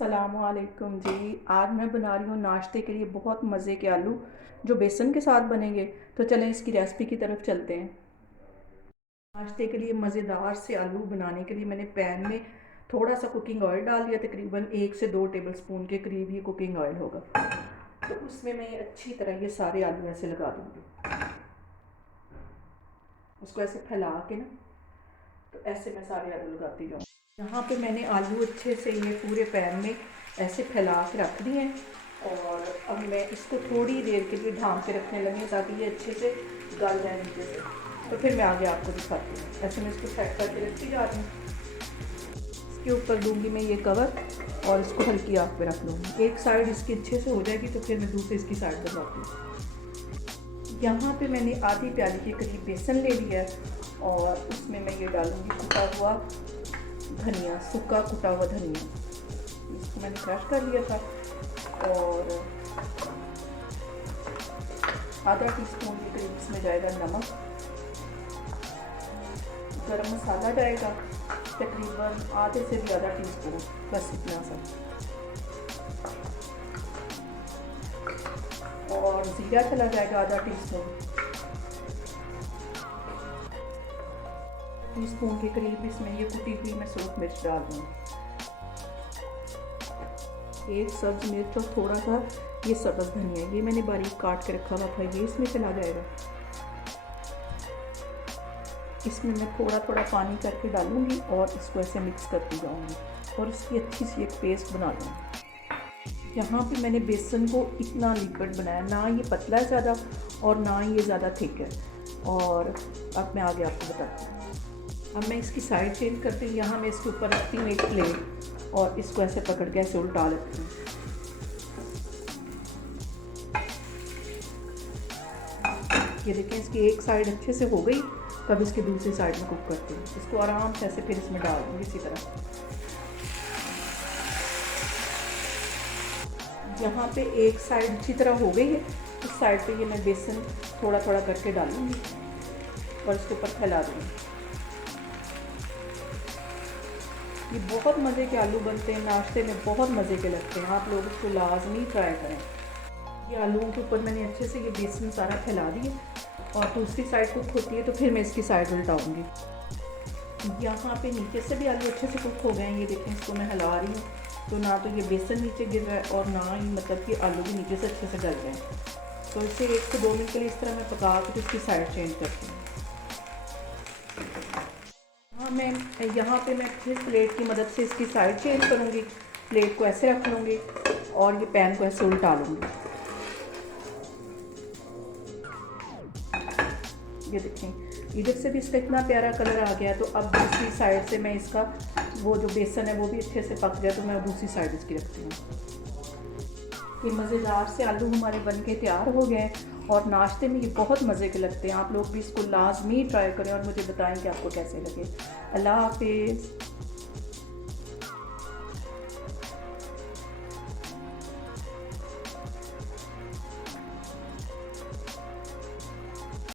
अस्सलामुअलैकुम जी। आज मैं बना रही हूँ नाश्ते के लिए बहुत मज़े के आलू जो बेसन के साथ बनेंगे। तो चलें इसकी रेसिपी की तरफ चलते हैं। नाश्ते के लिए मज़ेदार से आलू बनाने के लिए मैंने पैन में थोड़ा सा कुकिंग ऑयल डाल दिया। तकरीबन 1 से 2 टेबलस्पून के करीब ये कुकिंग ऑयल होगा। तो उसमें मैं अच्छी तरह ये सारे आलू ऐसे लगा दूँगी। उसको ऐसे फैला के ना, तो ऐसे मैं सारे आलू लगाती जाऊँ। यहाँ पे मैंने आलू अच्छे से ये पूरे पैन में ऐसे फैला के रख दिए हैं। और अब मैं इसको थोड़ी देर के लिए ढाँप के रखने लगी ताकि ये अच्छे से गल जाए नीचे से। तो फिर मैं आगे आपको दिखाती हूँ। ऐसे मैं इसको सेट करके रखती जा रही हूँ। इसके ऊपर दूंगी मैं ये कवर और इसको हल्की आग पे रख लूँगी। एक साइड इसकी अच्छे से हो जाएगी तो फिर मैं दूसरी इसकी साइड लगाती हूँ। यहाँ पे मैंने आधी प्याली के करीब बेसन ले लिया है और उसमें मैं ये डालूँगी कुटा हुआ धनिया, सूखा कुटा हुआ धनिया। इसको मैंने क्रश कर लिया था। और आधा टीस्पून के करीब इसमें जाएगा नमक। गरम मसाला जाएगा तकरीबन आधे से भी आधा टीस्पून, बस इतना सा। और ज़ीरा चला जाएगा आधा टीस्पून के करीब। इसमें ये कुटी हुई मैं सूख मिर्च डाल दूँगी, एक सब्ज मिर्च और थोड़ा सा ये सब्ज़ धनिया, ये मैंने बारीक काट के रखा हुआ था, ये इसमें चला जाएगा। इसमें मैं थोड़ा थोड़ा पानी करके डालूँगी और इसको ऐसे मिक्स करती जाऊँगी और इसकी अच्छी सी एक पेस्ट बना लूँगी। यहाँ पे मैंने बेसन को इतना लिक्विड बनाया, ना ये पतला है ज़्यादा और ना ये ज़्यादा थिक है। और अब मैं आगे आपको बताती हूँ। अब मैं इसकी साइड चेंज करती हूँ। यहाँ मैं इसके ऊपर रखती हूँ एक प्लेट और इसको ऐसे पकड़ के ऐसे उल्टा लेती हूँ। ये देखें, इसकी एक साइड अच्छे से हो गई। तब इसकी दूसरी साइड में कुक करती हूँ। इसको आराम से ऐसे फिर इसमें डाल दूँगी इसी तरह। यहाँ पे एक साइड अच्छी तरह हो गई है, इस साइड पे ये मैं बेसन थोड़ा थोड़ा करके डालूँगी और इसके ऊपर फैला दूँगी। ये बहुत मज़े के आलू बनते हैं, नाश्ते में बहुत मज़े के लगते हैं। आप लोग इसको लाजमी ट्राई करें। ये आलूओं के ऊपर मैंने अच्छे से ये बेसन सारा फैला दिया और दूसरी साइड कुक होती है तो फिर मैं इसकी साइड उल्टाऊँगी। यहाँ पे नीचे से भी आलू अच्छे से कुक हो गए हैं। ये देखें, इसको मैं हिला रही हूँ तो ना तो ये बेसन नीचे गिर रहा है और ना ही मतलब कि आलू भी नीचे से अच्छे से गल रहे हैं। तो इसे 1 से 2 मिनट के लिए इस तरह मैं पका के इसकी साइड चेंज करती हूँ। मैं यहाँ पे मैं फिर प्लेट की मदद से इसकी साइड चेंज करूँगी। प्लेट को ऐसे रख लूँगी और ये पैन को ऐसे उल्टा लूँगी। ये देखें, इधर से भी इसका इतना प्यारा कलर आ गया। तो अब दूसरी साइड से मैं इसका वो जो बेसन है वो भी अच्छे से पक गया तो मैं दूसरी साइड इसकी रखती हूँ। ये मज़ेदार से आलू हमारे बनके तैयार हो गए और नाश्ते में ये बहुत मज़े के लगते हैं। आप लोग भी इसको लाजमी ट्राई करें और मुझे बताएं कि आपको कैसे लगे। अल्लाह हाफिज़।